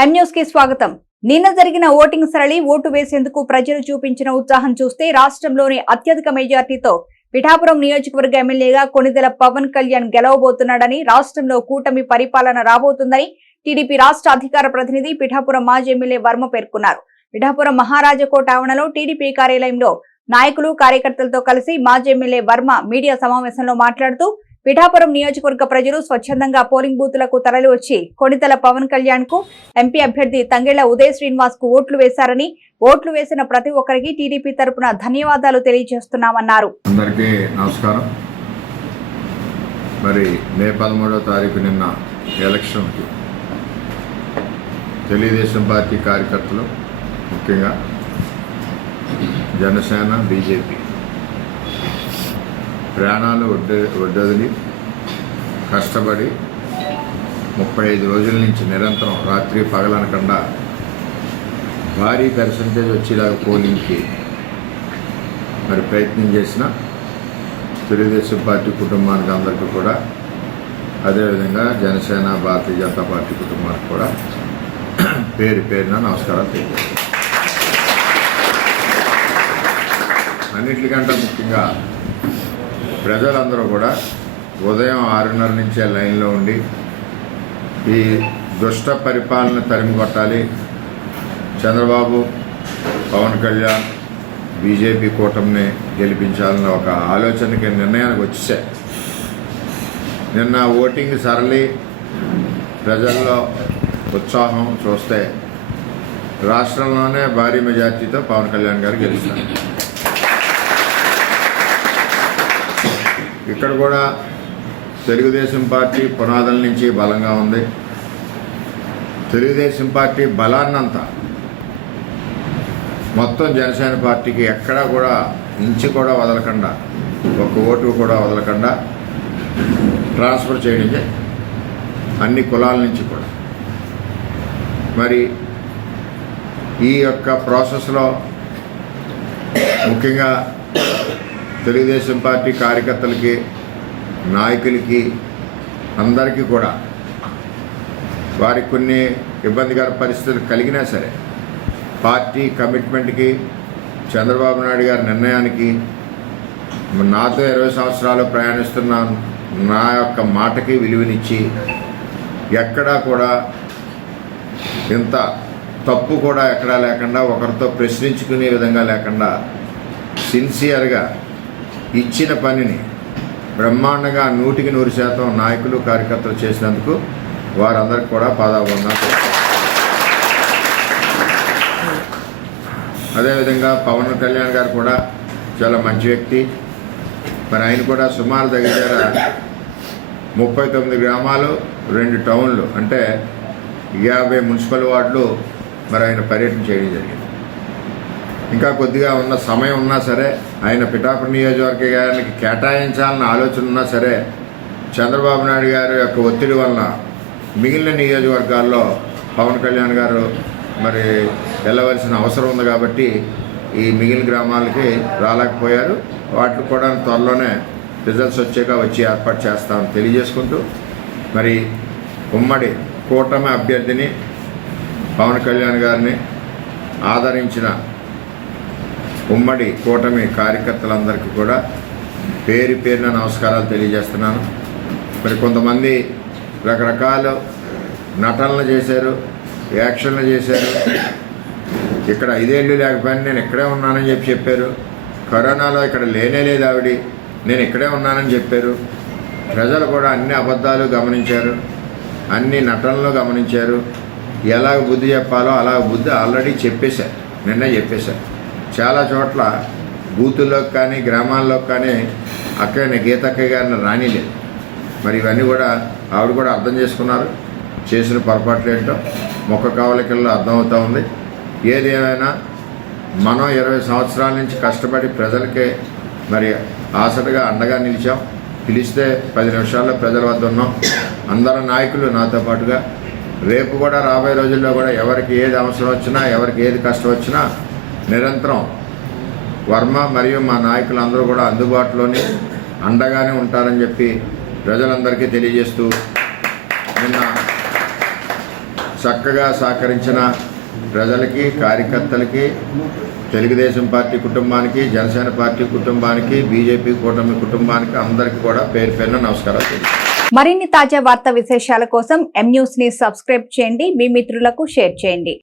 ఎం న్యూస్కి స్వాగతం. నిన్న జరిగిన ఓటింగ్ సరళి ఓటు వేసేందుకు ప్రజలు చూపించిన ఉత్సాహం చూస్తే రాష్ట్రంలోని అత్యధిక మెజార్టీతో పిఠాపురం నియోజకవర్గ ఎమ్మెల్యేగా కొణిదెల పవన్ కళ్యాణ్ గెలవబోతున్నాడని రాష్ట్రంలో కూటమి పరిపాలన రాబోతుందని టీడీపీ రాష్ట్ర అధికార ప్రతినిధి పిఠాపురం మాజీ ఎమ్మెల్యే వర్మ పేర్కొన్నారు. పిఠాపురం మహారాజకోట ఆవరణలో టీడీపీ కార్యాలయంలో నాయకులు కార్యకర్తలతో కలిసి మాజీ ఎమ్మెల్యే వర్మ మీడియా సమావేశంలో మాట్లాడుతూ పిఠాపురం నియోజకవర్గ ప్రజలు స్వచ్ఛందంగా పోలింగ్ బూతులకు తరలివచ్చి కొణితల పవన్ కళ్యాణ్కు ఎంపీ అభ్యర్థి తంగెళ్ళ ఉదయ్ శ్రీనివాస్కు ఓట్లు వేశారని ఓట్లు వేసిన ప్రతి ఒక్కరికి టీడీపీ తరపున ధన్యవాదాలు తెలియజేస్తున్నామన్నారు. అందరికీ నమస్కారం. మరి మే పదమూడవ తారీఖు నిన్న ఎలక్షన్కి తెలుగుదేశం పార్టీ కార్యకర్తలు ముఖ్యంగా జనసేన బీజేపీ ప్రాణాలు వడ్డ వడ్డొదిలి కష్టపడి ముప్పై ఐదు రోజుల నుంచి నిరంతరం రాత్రి పగలనకుండా భారీ పర్సంటేజ్ వచ్చేలాగా పోలింగ్కి మరి ప్రయత్నం చేసిన తెలుగుదేశం పార్టీ కుటుంబానికి అందరికీ కూడా అదేవిధంగా జనసేన భారతీయ జనతా పార్టీ కుటుంబానికి కూడా పేరు పేరున నమస్కారాలు తెలియజేస్తాను అన్నింటికంటే ముఖ్యంగా ప్రజలందరూ కూడా ఉదయం ఆరున్నర నుంచే లైన్లో ఉండి ఈ దుష్ట పరిపాలన తరిమి కొట్టాలి చంద్రబాబు పవన్ కళ్యాణ్ బీజేపీ కూటమిని గెలిపించాలన్న ఒక ఆలోచనకి నిర్ణయానికి వచ్చేసాయి నిన్న ఓటింగ్ సరళి ప్రజల్లో ఉత్సాహం చూస్తే రాష్ట్రంలోనే భారీ మెజార్టీతో పవన్ కళ్యాణ్ గారు గెలిచారు ఇక్కడ కూడా తెలుగుదేశం పార్టీ పునాదుల నుంచి బలంగా ఉంది. తెలుగుదేశం పార్టీ బలాన్నంతా మొత్తం జనసేన పార్టీకి ఎక్కడా కూడా ఇంచి కూడా వదలకుండా ఒక ఓటు కూడా వదలకుండా ట్రాన్స్ఫర్ చేయడం అన్ని కులాల నుంచి కూడా. మరి ఈ యొక్క ప్రాసెస్లో ముఖ్యంగా తెలుగుదేశం పార్టీ కార్యకర్తలకి నాయకులకి అందరికీ కూడా వారికి కొన్ని ఇబ్బందికర పరిస్థితులు కలిగినా సరే పార్టీ కమిట్మెంట్కి చంద్రబాబు నాయుడు గారి నిర్ణయానికి నాతో ఇరవై సంవత్సరాలు ప్రయాణిస్తున్న నా యొక్క మాటకి విలువనిచ్చి ఎక్కడా కూడా ఇంత తప్పు కూడా ఎక్కడా లేకుండా ఒకరితో ప్రశ్నించుకునే విధంగా లేకుండా సిన్సియర్గా ఇచ్చిన పనిని బ్రహ్మాండంగా నూటికి నూరు శాతం నాయకులు కార్యకర్తలు చేసినందుకు వారందరికీ కూడా పాదాబంధన అదేవిధంగా పవన్ కళ్యాణ్ గారు కూడా చాలా మంచి వ్యక్తి. మరి ఆయన కూడా సుమారు దగ్గర దగ్గర ముప్పై తొమ్మిది గ్రామాలు రెండు టౌన్లు అంటే యాభై మున్సిపల్ వార్డులు మరి ఆయన పర్యటన చేయడం జరిగింది. ఇంకా కొద్దిగా ఉన్న సమయం ఉన్నా సరే ఆయన పిఠాపురం నియోజకవర్గానికి కేటాయించాలన్న ఆలోచన ఉన్నా సరే చంద్రబాబు నాయుడు గారి యొక్క ఒత్తిడి వలన మిగిలిన నియోజకవర్గాల్లో పవన్ కళ్యాణ్ గారు మరి వెళ్ళవలసిన అవసరం ఉంది కాబట్టి ఈ మిగిలిన గ్రామాలకి రాలేకపోయారు. వాటికి కూడా త్వరలోనే రిజల్ట్స్ వచ్చాక వచ్చి ఏర్పాటు చేస్తామని తెలియజేసుకుంటూ మరి ఉమ్మడి కూటమి అభ్యర్థిని పవన్ కళ్యాణ్ గారిని ఆదరించిన ఉమ్మడి కూటమి కార్యకర్తలందరికీ కూడా పేరు పేరున నమస్కారాలు తెలియజేస్తున్నాను. మరి కొంతమంది రకరకాల నటనలు చేశారు యాక్షన్లు చేశారు. ఇక్కడ ఐదేళ్ళు లేకపోయినా నేను ఇక్కడే ఉన్నానని చెప్పి చెప్పారు. కరోనాలో ఇక్కడ లేనే లేదు ఆవిడ. నేను ఇక్కడే ఉన్నానని చెప్పారు. ప్రజలు కూడా అన్ని అబద్ధాలు గమనించారు. అన్ని నటనలు గమనించారు. ఎలాగ బుద్ధి చెప్పాలో అలా బుద్ధి ఆల్రెడీ చెప్పేశారు. నిన్నే చెప్పేశారు. చాలా చోట్ల బూతుల్లోకి కానీ గ్రామాల్లోకి కానీ అక్కడనే గీతక్క గారిని రానిలేదు. మరి ఇవన్నీ కూడా ఆవిడ కూడా అర్థం చేసుకున్నారు. చేసిన పొరపాట్లు ఏంటో మొక్క కావలికల్లో అర్థమవుతూ ఉంది. ఏది ఏమైనా మనం ఇరవై సంవత్సరాల నుంచి కష్టపడి ప్రజలకే మరి ఆసటగా అండగా నిలిచాం. పిలిస్తే పది నిమిషాల్లో ప్రజల వద్ద ఉన్నాం. అందరు నాయకులు నాతో పాటుగా. రేపు కూడా రాబోయే రోజుల్లో కూడా ఎవరికి ఏది అవసరం వచ్చినా ఎవరికి ఏది కష్టం వచ్చినా నిరంతరం వర్మ మరియు మా నాయకులు అందరూ కూడా అందుబాటులోనే అండగానే ఉంటారని చెప్పి ప్రజలందరికీ తెలియజేస్తూ నిన్న చక్కగా సహకరించిన ప్రజలకి కార్యకర్తలకి తెలుగుదేశం పార్టీ కుటుంబానికి జనసేన పార్టీ కుటుంబానికి బీజేపీ కూటమి కుటుంబానికి అందరికీ కూడా పేరు పేరున నమస్కారాలు మరిన్ని తాజా వార్త విశేషాల కోసం ఎం న్యూస్ని సబ్స్క్రైబ్ చేయండి. మీ మిత్రులకు షేర్ చేయండి.